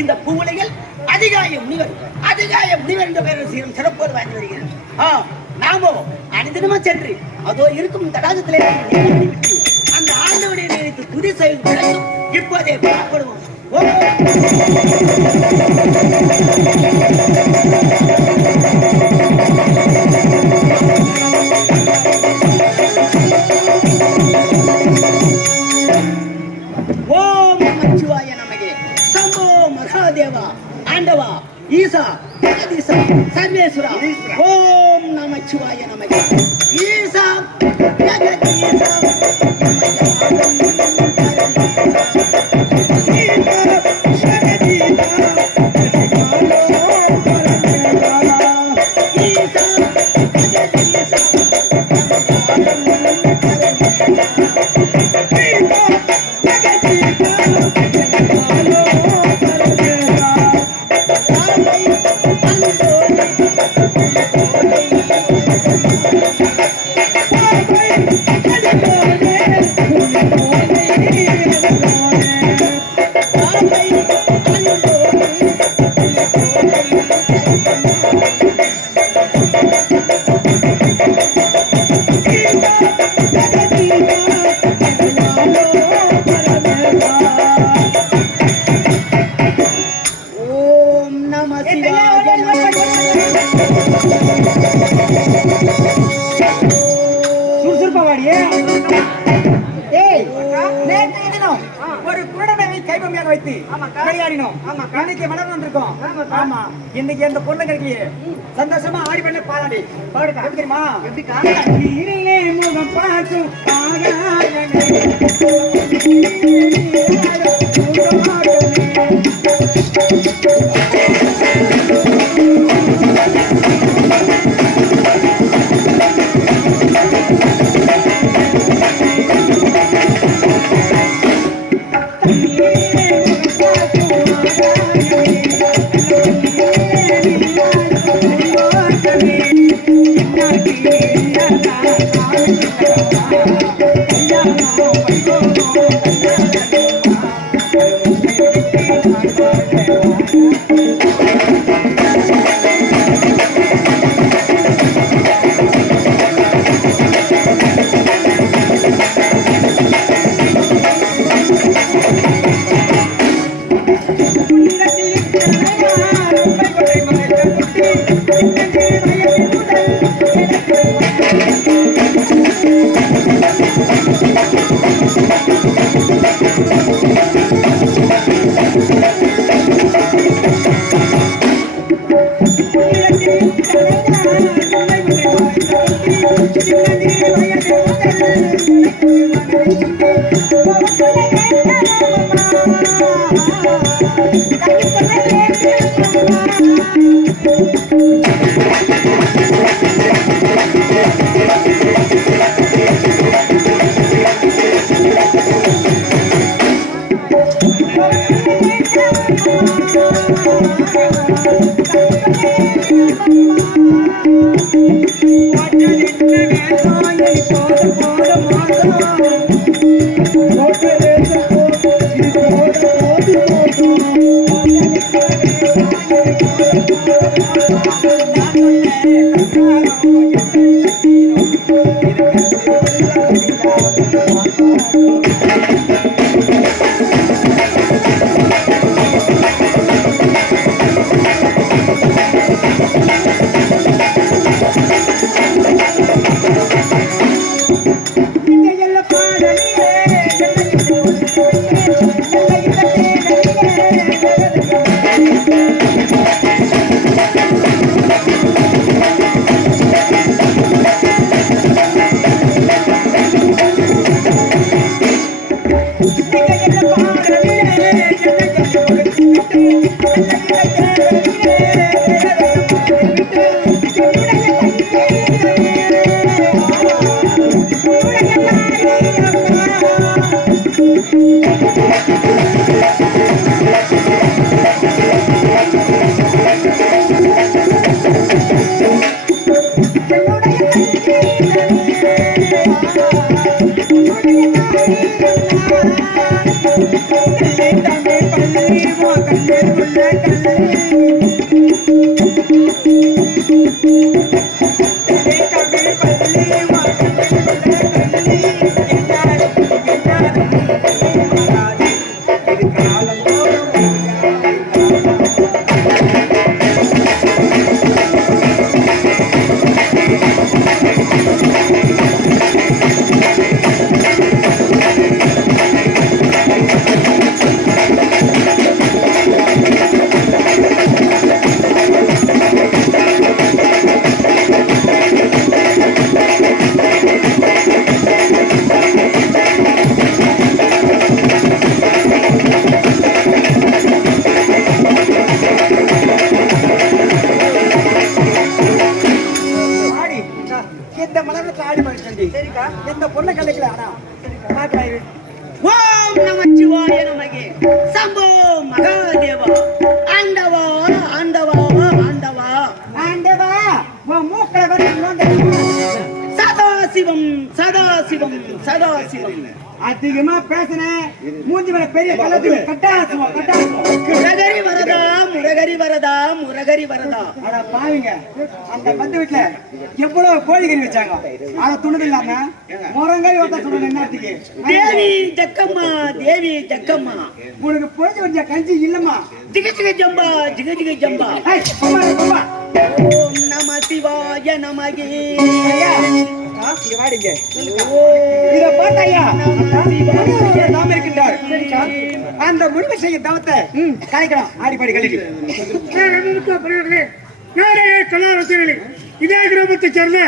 இந்த பூவுலைகள் அதிகாய முனிவர் என்ற பெயரில் சிறப்போடு வாங்கி வருகிறது. நாமோ அனைத்தினமும் சென்று அதோ இருக்கும் தடாகத்திலே அந்த ஆண்டவனை நினைத்து துதி செய்து இப்போதே புறப்படுவோம். ஓம் நமச்சிவாய நமகே. சம்போ மகாதேவா ஆண்டவா ஈசா ஜெகதீசா சர்வேஸ்வரா. ஓம் நமச்சிவாய நமகே. ஈசா ஜெகதீசா இன்னைக்கு எந்த பொண்ணு கிடைக்கலையே, சந்தோஷமா ஆடி பண்ண பாராடி தெரியுமா? முகம் பார்க்கும் பொண்ணை கலைக்கல ஆனா பாக்குறாரு. ஓம் நமச்சிவாய நமகே சம்போ மகாதேவா ஆண்டவா ஆண்டவா ஆண்டவா ஆண்டவா உன் மூக்கல வந்து சதாசிவம் சதாசிவம் சதாசிவம். அதிகமா பேசுன மூஞ்சி மேல பெரிய கள்ளத்துக்கு கட்டாசுவோம் கட்டாசுவோம். முரகரி வரதா முரகரி வரதா முரகரி வரதா. அட பாவிங்க, அந்த பத்து வீட்டுல எவ்வளவு கோழிக்கறி வச்சாங்க, ஆனா துணது இல்லாம முரங்கறி வந்தா சொல்றது என்னத்துக்கு? தேவி ஜக்கம்மா தேவி ஜக்கம்மா உனக்கு பொழுது வச்ச கஞ்சி இல்லம்மா. ஜிக ஜிக ஜம்பா ஜிக ஜிக ஜம்பா. ஓம் நம சிவாய நமகே. வாடிங்க இத பாத்தாயா நாம இருக்கின்றார். அந்த முடிவு செய்ய தவத்தை காய்க்கலாம் ஆடிப்பாடி கழிக்கு. இதே கிராமத்தைச் சேர்ந்த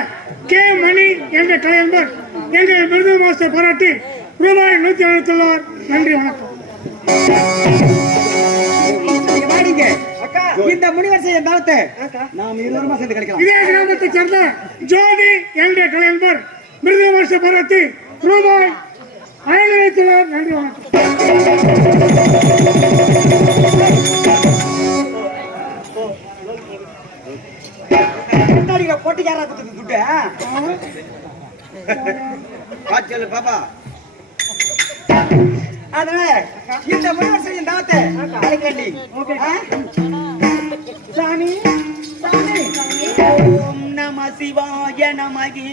கே மணி என்ற கலைஞர் எங்கள் மிருது மாஸ்டர் பாராட்டி ரூபாய் 197. நன்றி வணக்கம். வாடிங்க இந்த முனிவர் செய்ய தவத்தை நாம் இருவருமா சேர்ந்து கிடைக்கலாம். இதே கிராமத்தைச் சேர்ந்த ஜோதி என்ற கலைஞர் மிருது மாஸ்டர் பாராட்டி ரூபாய் 597. நன்றி வணக்கம். போட்டிக்காரா கொடுத்து துட்டு பாப்பா. அதனால இந்த முனிவர் செய்ய தவத்தை கிடைக்கண்டி சாமி சாமி. ஓம் நம சிவாய நமகே.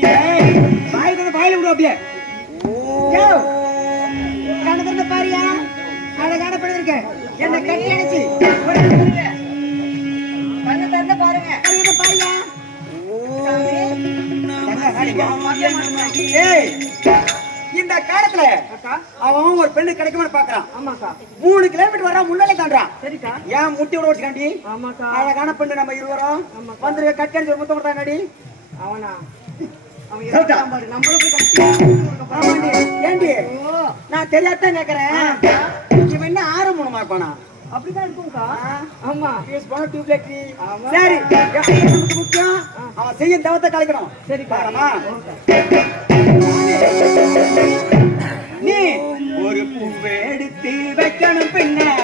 வாயில விடும் அப்படியே. கண்ணு பாரியா அழகான படம் இருக்க என்ன கட்டி அணைச்சு கண்ணு திறந்து பாருங்க. பாரியா இந்த காலத்துல அவன் ஒரு பெண்ணு கிடைக்கும்னு பாக்குறான். 3 கிலோமீட்டர் வர்றான், முன்னாலே தாண்டான். ஏன் முட்டி விட வச்சுக்காண்டி அழகான பெண்ணு நம்ம இருவரும் வந்துருக்க கட்டி ஒரு முத்தம் கொடுத்தாங்கடி. அவனா ஏண்டி நான் தெரியாதான் கேக்குறேன். இவன் என்ன 6 இருப்பானா? அப்படிதான் இருக்கும்க்கா. ஆமா டியூப்லைட். சரி முக்கியம் அவன் செய்ய தவத்தை கலைக்கணும். சரி பாரமா நீ ஒரு பூவை எடுத்து வைக்கணும் பின்னால.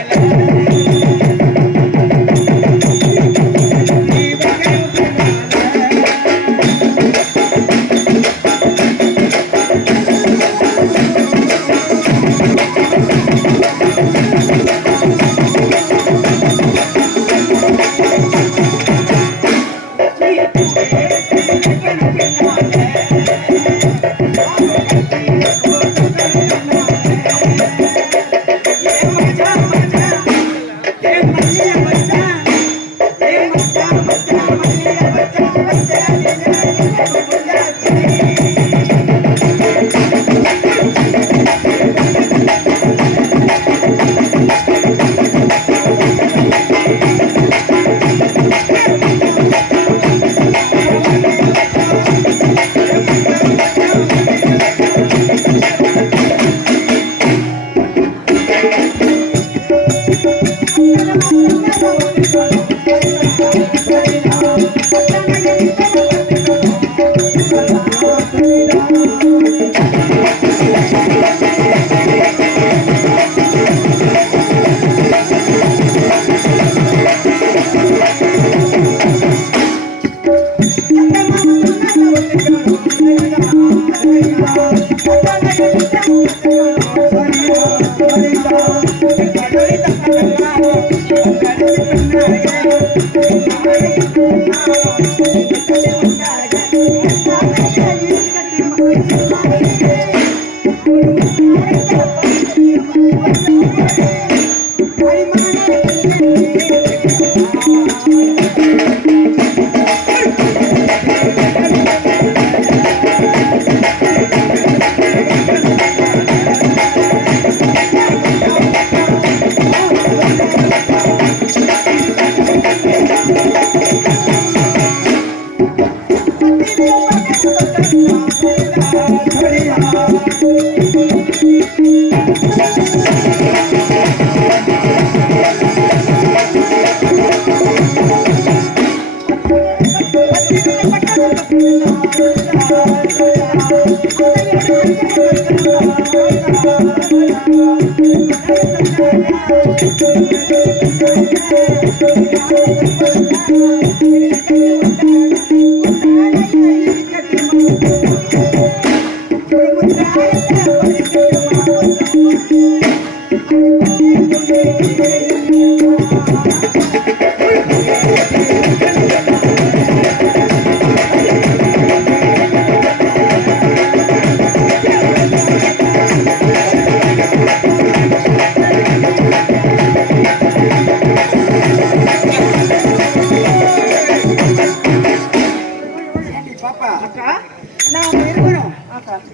Thank you.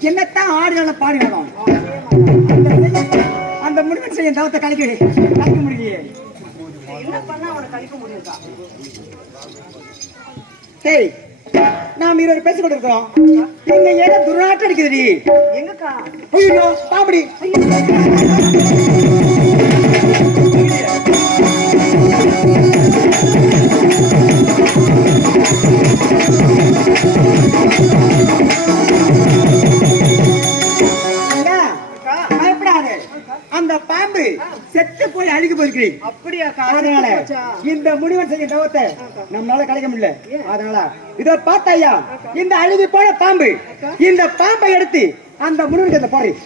என்னத்தான் ஆடுகளும் பாடினாலும் அந்த முடிவு செய்ய தவத்தை கலைக்க முடியலையே. என்ன பண்ணா அவனை கழிக்க முடியும்க்கா? டேய், நாம் இருவர் பேசிக் கொண்டிருக்கிறோம். எங்க ஏதோ துர்நாற்றம் அடிக்குதுடி. எங்கக்கா? ஐயோ பாப்படி. பயப்படாது, அந்த பாம்பு செத்து போய் அழுகி போயிருக்கிறேன். அப்படியாக்கா? அதனால இந்த முனிவன் செய்ய தவத்தை நம்மளால கலைக்க முடியல. அதனால இத பார்த்தாயா, இந்த அழுகி போன பாம்பு, இந்த பாம்பை எடுத்து அந்த முனிவனுக்கு போறேன்.